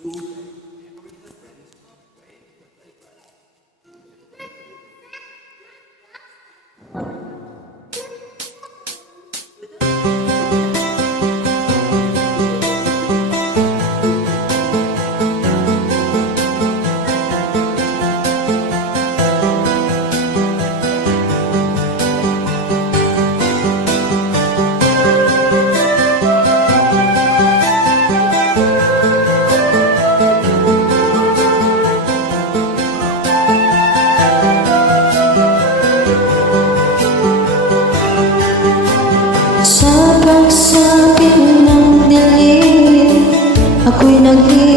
Sa ako'y naging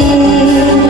你。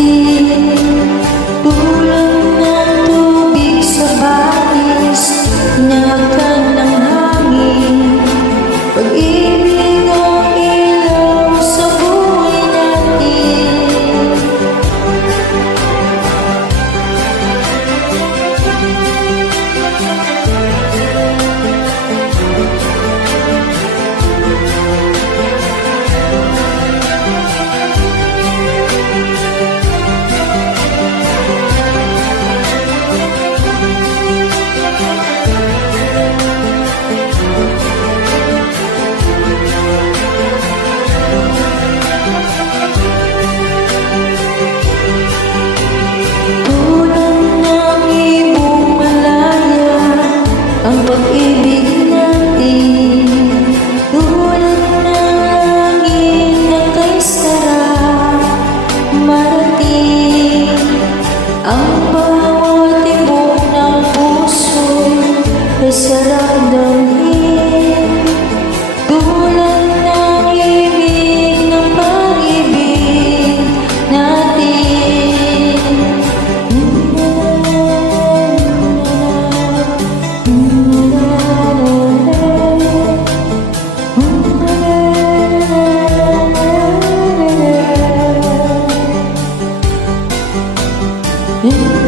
你。Mm-hmm.